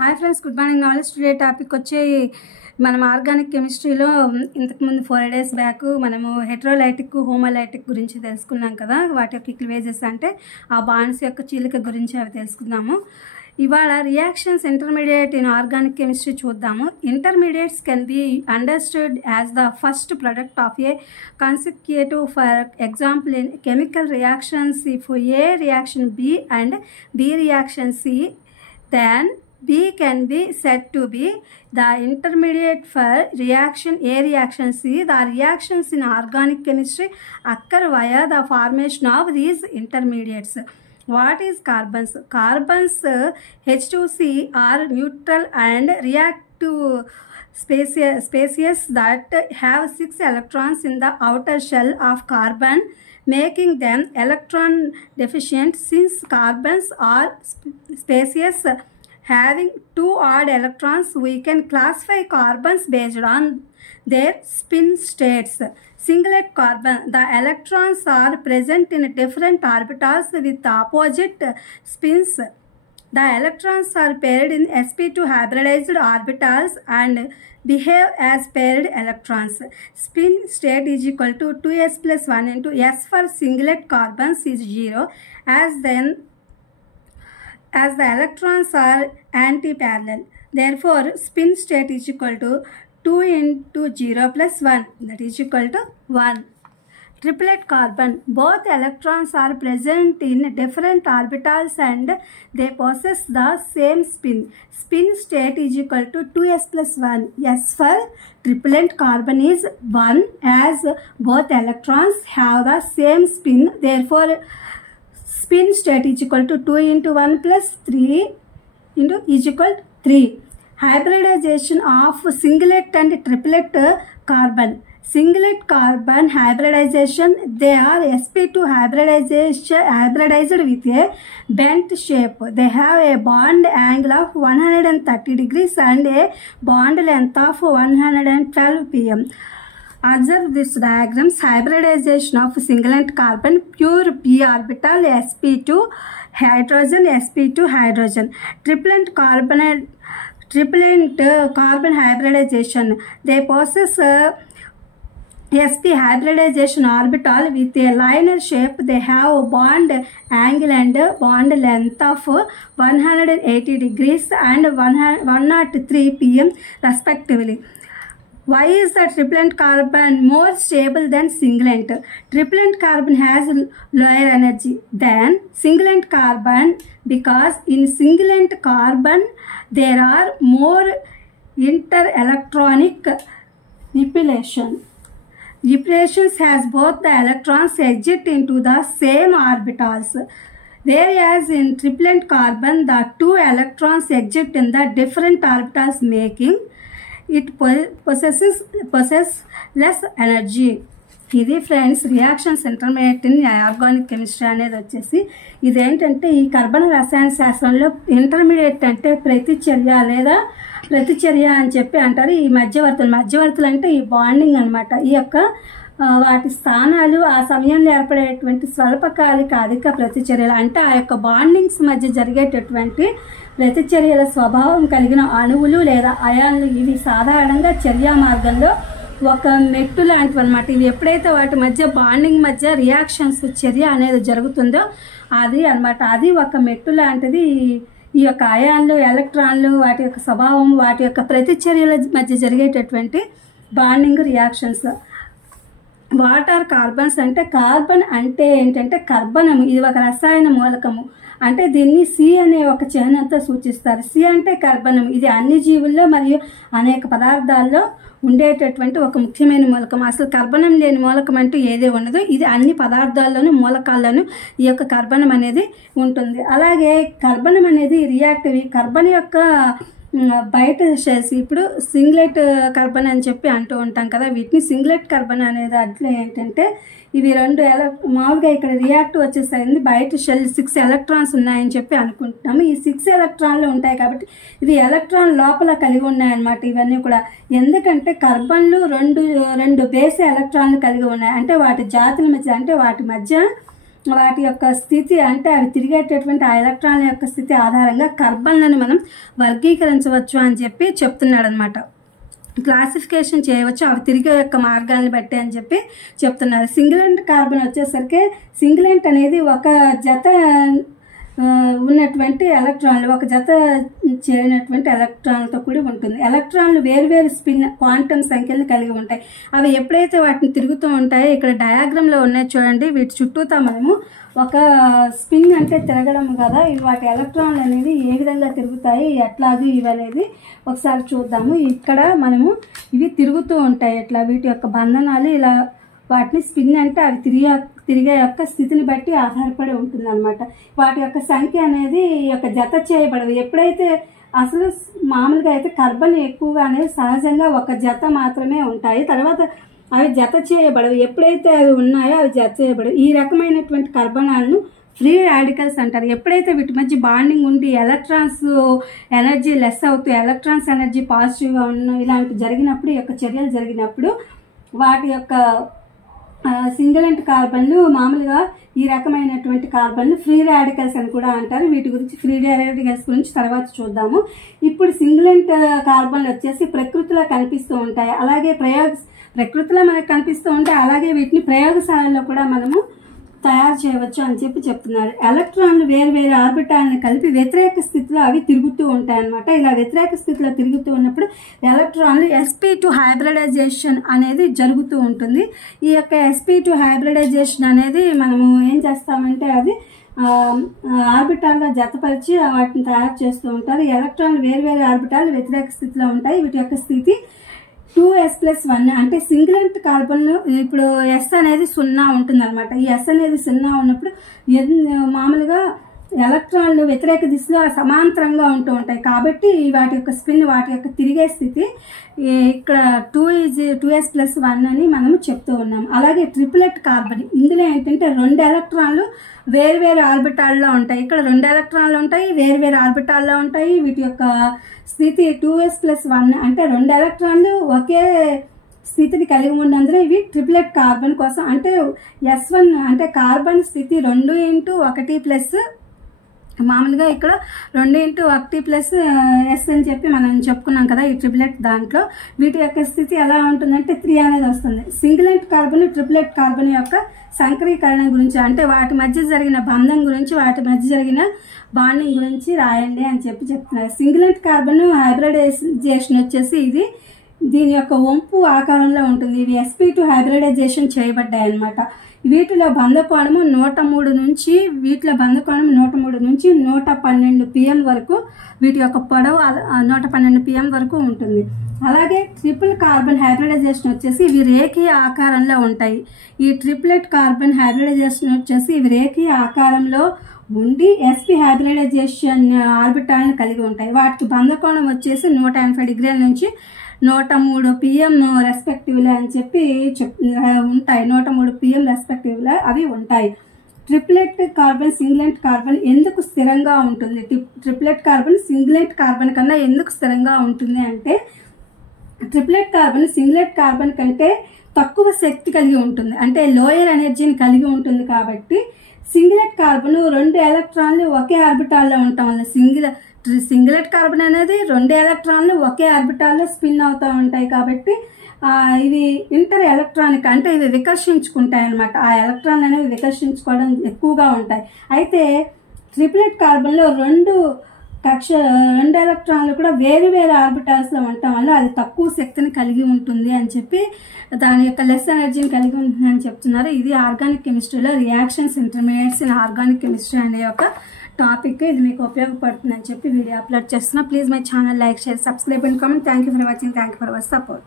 Hi friends, good morning. Knowledge today topic వచ్చి మనం organic కెమిస్ట్రీలో ఇంతకుముందు 4 days బ్యాక్ మనము హెట్రోలైటిక్ హోమోలైటిక్ గురించి తెలుసుకున్నాం కదా. వాటి యొక్క ఈక్వేజెస్ అంటే ఆ బాండ్స్ యొక్క చీలిక గురించి అవి తెలుసుకుందాము. ఇవాళ reactions intermediate in organic chemistry చూద్దాము. Intermediates can be understood as the first product of a consecutive. For example, in chemical reactions, if A reaction B and B reaction C, then B can be said to be the intermediate for reaction A reaction C. The reactions in organic chemistry occur via the formation of these intermediates. What is carbons? Carbons H2C are neutral and react to species that have 6 electrons in the outer shell of carbon, making them electron deficient. Since carbons are species having 2 odd electrons, we can classify carbons based on their spin states. Singlet carbon, the electrons are present in different orbitals with opposite spins. The electrons are paired in sp2 hybridized orbitals and behave as paired electrons. Spin state is equal to 2s plus 1 into s for singlet carbons is 0, as the electrons are anti-parallel. Therefore, spin state is equal to 2 into 0 plus 1, that is equal to 1. Triplet carbon, both electrons are present in different orbitals and they possess the same spin. Spin state is equal to 2s plus 1. S for triplet carbon is 1, as both electrons have the same spin. Therefore, spin state is equal to 2 into 1 plus 3 into is equal to 3. Hybridization of singlet and triplet carbon. Singlet carbon hybridization, they are sp2 hybridized with a bent shape. They have a bond angle of 130 degrees and a bond length of 112 pm. Observe this diagrams. Hybridization of singlet carbon, pure p orbital, sp2 hydrogen, sp2 hydrogen. Triplet carbon hybridization, they possess sp hybridization orbital with a linear shape. They have a bond angle and bond length of 180 degrees and 103 pm respectively. Why is the triplet carbon more stable than singlet? Triplet carbon has lower energy than singlet carbon because in singlet carbon there are more interelectronic repulsion. Repulsions has both the electrons exit into the same orbitals, whereas in triplet carbon the 2 electrons exit in the different orbitals, making it possesses less energy. ఇది friends reactions intermediate in organic chemistry అనేది వచ్చేసి ఇదేంటంటే ఈ కర్బన రసాయన శాస్త్రంలో intermediate అంటే ప్రతిచర్య లేదా ప్రతిచర్య అని చెప్పి అంటారు. ఈ మధ్యవర్తులు అంటే ఈ బాండింగ్ అనమాట. ఈ యొక్క వాటి స్థానాలు ఆ సమయంలో ఏర్పడేటువంటి స్వల్పకాలిక అధిక ప్రతిచర్యలు అంటే ఆ యొక్క బాండింగ్స్ మధ్య జరిగేటటువంటి ప్రతిచర్యల స్వభావం కలిగిన అణువులు లేదా అయాన్లు. ఇవి సాధారణంగా చర్యా మార్గంలో ఒక మెట్టు లాంటివి అనమాట. ఇవి ఎప్పుడైతే వాటి మధ్య బాండింగ్ మధ్య రియాక్షన్స్ చర్య అనేది జరుగుతుందో అది అనమాట. అది ఒక మెట్టు లాంటిది. ఈ యొక్క అయాన్లు ఎలక్ట్రాన్లు వాటి యొక్క స్వభావం వాటి యొక్క ప్రతిచర్యల మధ్య జరిగేటటువంటి bonding reactions. What are carbons అంటే కార్బన్ అంటే ఏంటంటే కర్బనము. ఇది ఒక రసాయన మూలకము. అంటే దీన్ని సి అనే ఒక చిహ్నంతో సూచిస్తారు. సి అంటే కర్బనం. ఇది అన్ని జీవుల్లో మరియు అనేక పదార్థాల్లో ఉండేటటువంటి ఒక ముఖ్యమైన మూలకం. అసలు కర్బనం లేని మూలకం అంటూ ఏదే ఉండదు. ఇది అన్ని పదార్థాల్లోనూ మూలకాల్లోనూ ఈ యొక్క కర్బనం అనేది ఉంటుంది. అలాగే కర్బనం అనేది రియాక్టివ్. కర్బన్ యొక్క బయట షెల్స్ ఇప్పుడు సింగ్లెట్ కార్బన్ అని చెప్పి అంటూ ఉంటాం కదా. వీటిని సింగ్లెట్ కార్బన్ అనేది అట్లా ఏంటంటే ఇవి మామూలుగా ఇక్కడ రియాక్టివ్ వచ్చేసరికి బయట షెల్ 6 ఎలక్ట్రాన్స్ ఉన్నాయని చెప్పి అనుకుంటున్నాము. ఈ 6 ఎలక్ట్రాన్లు ఉంటాయి కాబట్టి ఇవి ఎలక్ట్రాన్ లోపల కలిగి ఉన్నాయన్నమాట. ఇవన్నీ కూడా ఎందుకంటే కార్బన్లు రెండు బేస్ ఎలక్ట్రాన్లు కలిగి ఉన్నాయి. అంటే వాటి జాతుల మధ్య అంటే వాటి మధ్య వాటి యొక్క స్థితి అంటే అవి తిరిగేటటువంటి ఆ ఎలక్ట్రాన్ల యొక్క స్థితి ఆధారంగా కార్బన్లను మనం వర్గీకరించవచ్చు అని చెప్పి చెప్తున్నాడు అనమాట. క్లాసిఫికేషన్ చేయవచ్చు అవి తిరిగే యొక్క మార్గాన్ని బట్టి అని చెప్పి చెప్తున్నారు. సింగిలెంట్ కార్బన్ వచ్చేసరికి సింగిలెంట్ అనేది ఒక జత ఉన్నటువంటి ఎలక్ట్రాన్లు, ఒక జత చేరినటువంటి ఎలక్ట్రాన్లతో కూడి ఉంటుంది. ఎలక్ట్రాన్లు వేరువేరు స్పిన్ క్వాంటమ్ సంఖ్యలను కలిగి ఉంటాయి. అవి ఎప్పుడైతే వాటిని తిరుగుతూ ఉంటాయో ఇక్కడ డయాగ్రామ్లో ఉన్నాయి చూడండి, వీటి చుట్టూతా మనము ఒక స్పిన్ అంటే తిరగడం కదా, ఇవి వాటి ఎలక్ట్రాన్లు అనేది ఏ విధంగా తిరుగుతాయి ఎట్లాగే ఇవి అనేది ఒకసారి చూద్దాము. ఇక్కడ మనము ఇవి తిరుగుతూ ఉంటాయి ఇట్లా, వీటి యొక్క బంధనాలు ఇలా వాటిని స్పిన్ అంటే అవి తిరిగే యొక్క స్థితిని బట్టి ఆధారపడి ఉంటుంది అనమాట. వాటి యొక్క సంఖ్య అనేది యొక్క జత చేయబడవు. ఎప్పుడైతే అసలు మామూలుగా అయితే కార్బన్ ఎక్కువగా అనేది సహజంగా ఒక జత మాత్రమే ఉంటాయి, తర్వాత అవి జత చేయబడవు. ఎప్పుడైతే అవి ఉన్నాయో అవి జత చేయబడవు. ఈ రకమైనటువంటి కార్బనాలను ఫ్రీ రాడికల్స్ అంటారు. ఎప్పుడైతే వీటి మధ్య బాండింగ్ ఉండి ఎలక్ట్రాన్స్ ఎనర్జీ లెస్ అవుతూ ఎలక్ట్రాన్స్ ఎనర్జీ పాజిటివ్గా ఉన్న ఇలాంటి జరిగినప్పుడు ఈ యొక్క చర్యలు జరిగినప్పుడు వాటి యొక్క సింగిలెంట్ కార్బన్లు మామూలుగా ఈ రకమైనటువంటి కార్బన్లు ఫ్రీ రాడికల్స్ అని కూడా అంటారు. వీటి గురించి ఫ్రీ రాడికల్స్ గురించి తర్వాత చూద్దాము. ఇప్పుడు సింగిలెంట్ కార్బన్లు వచ్చేసి ప్రకృతిలో కనిపిస్తూ ఉంటాయి, అలాగే ప్రకృతిలో మనకు కనిపిస్తూ ఉంటాయి, అలాగే వీటిని ప్రయోగశాలలో కూడా మనము తయారు చేయవచ్చు అని చెప్పి చెప్తున్నారు. ఎలక్ట్రాన్లు వేరు వేరు ఆర్బిటాలను కలిపి వ్యతిరేక స్థితిలో అవి తిరుగుతూ ఉంటాయి అన్నమాట. ఇలా వ్యతిరేక స్థితిలో తిరుగుతూ ఉన్నప్పుడు ఎలక్ట్రాన్లు sp2 హైబ్రిడైజేషన్ అనేది జరుగుతూ ఉంటుంది. ఈ యొక్క sp2 హైబ్రిడైజేషన్ అనేది మనము ఏం చేస్తామంటే అది ఆర్బిటాల్లో జతపరిచి వాటిని తయారు చేస్తూ ఉంటారు. ఎలక్ట్రాన్లు వేరు వేరు ఆర్బిటాలు వ్యతిరేక స్థితిలో ఉంటాయి. వీటి యొక్క స్థితి 2s+1 అంటే సింగిలెంట్ కార్బన్ ఇప్పుడు s అనేది 0 ఉంటుంది అనమాట. ఈ s అనేది 0 ఉన్నప్పుడు మామూలుగా ఎలక్ట్రాన్లు వ్యతిరేక దిశలో సమాంతరంగా ఉంటూ ఉంటాయి కాబట్టి వాటి యొక్క స్పిన్ వాటి యొక్క తిరిగే స్థితి ఇక్కడ 2s+1 అని మనము చెప్తూ ఉన్నాం. అలాగే ట్రిపులెట్ కార్బన్, ఇందులో ఏంటంటే 2 ఎలక్ట్రాన్లు వేరు ఆర్బిటాల్లో ఉంటాయి. ఇక్కడ 2 ఎలక్ట్రాన్లు ఉంటాయి, వేరు ఆర్బిటాల్లో ఉంటాయి. వీటి యొక్క స్థితి 2s+1 అంటే 2 ఎలక్ట్రాన్లు ఒకే స్థితిని కలిగి ఉన్నందున ఇవి ట్రిపులెట్ కార్బన్ కోసం. అంటే s1 అంటే కార్బన్ స్థితి 2x1 మామూలుగా ఇక్కడ 2x1 s అని చెప్పి మనం చెప్పుకున్నాం కదా ఈ ట్రిపులెట్ దాంట్లో. వీటి యొక్క స్థితి ఎలా ఉంటుందంటే 3 అనేది వస్తుంది. సింగిలెంట్ కార్బన్ ట్రిపులెట్ కార్బన్ యొక్క సంకరీకరణ గురించి అంటే వాటి మధ్య జరిగిన బంధం గురించి, వాటి మధ్య జరిగిన బాండింగ్ గురించి రాయండి అని చెప్పి చెప్తున్నారు. సింగిలెంట్ కార్బన్ హైబ్రిడైజేషన్ వచ్చేసి దీని యొక్క వంపు ఆకారంలో ఉంటుంది. ఇవి sp2 హైబ్రిడైజేషన్ చేయబడ్డాయి అన్నమాట. వీటిలో బంధకోణము 103 నుంచి 112 pm వరకు, వీటి యొక్క పొడవు 112 pm వరకు ఉంటుంది. అలాగే ట్రిపుల్ కార్బన్ హైబ్రిడైజేషన్ వచ్చేసి ఇవి రేఖీయ ఆకారంలో ఉంటాయి. ఈ ట్రిపులెట్ కార్బన్ హైబ్రిడైజేషన్ వచ్చేసి ఇవి రేఖీయ ఆకారంలో ఉండి sp హైబ్రిడైజేషన్ ఆర్బిటాలను కలిగి ఉంటాయి. వాటికి బంధకోణం వచ్చేసి 180 డిగ్రీల నుంచి 103 pm రెస్పెక్టివ్లీ అని చెప్పి ఉంటాయి. 103 pm రెస్పెక్టివ్లీ అవి ఉంటాయి. ట్రిపులెట్ కార్బన్ సింగిలెంట్ కార్బన్ ఎందుకు స్థిరంగా ఉంటుంది? ట్రిపులెట్ కార్బన్ సింగిలెంట్ కార్బన్ కన్నా ఎందుకు స్థిరంగా ఉంటుంది అంటే ట్రిపులెట్ కార్బన్ సింగిలెట్ కార్బన్ కంటే తక్కువ శక్తి కలిగి ఉంటుంది, అంటే లోయర్ ఎనర్జీని కలిగి ఉంటుంది. కాబట్టి సింగిలెట్ కార్బన్ 2 ఎలక్ట్రాన్లు ఒకే ఆర్బిటాల్లో ఉండటం వల్ల సింగిలెట్ కార్బన్ అనేది 2 ఎలక్ట్రాన్లు ఒకే ఆర్బిటాల్లో స్పిన్ అవుతూ ఉంటాయి. కాబట్టి ఇవి ఇంటర్ ఎలక్ట్రానిక్ అంటే ఇవి వికర్షించుకుంటాయి అన్నమాట. ఆ ఎలక్ట్రాన్లు అనేవి వికర్షించుకోవడం ఎక్కువగా ఉంటాయి. అయితే ట్రిపులెట్ కార్బన్లో 2 ఎలక్ట్రాన్లు కూడా వేరు ఆర్బిటాల్స్లో ఉండటం వల్ల అది తక్కువ శక్తిని కలిగి ఉంటుంది అని చెప్పి దాని యొక్క లెస్ ఎనర్జీని కలిగి ఉంటుంది అని చెప్తున్నారు. ఇది ఆర్గానిక్ కెమిస్ట్రీలో reactions intermediates in organic chemistry అనే ఒక టాపిక్. ఇది మీకు ఉపయోగపడుతుంది అని చెప్పి వీడియో అప్లోడ్ చేస్తున్నా. Please my channel like, share, subscribe and comment. Thank you for watching. Thank you for your support.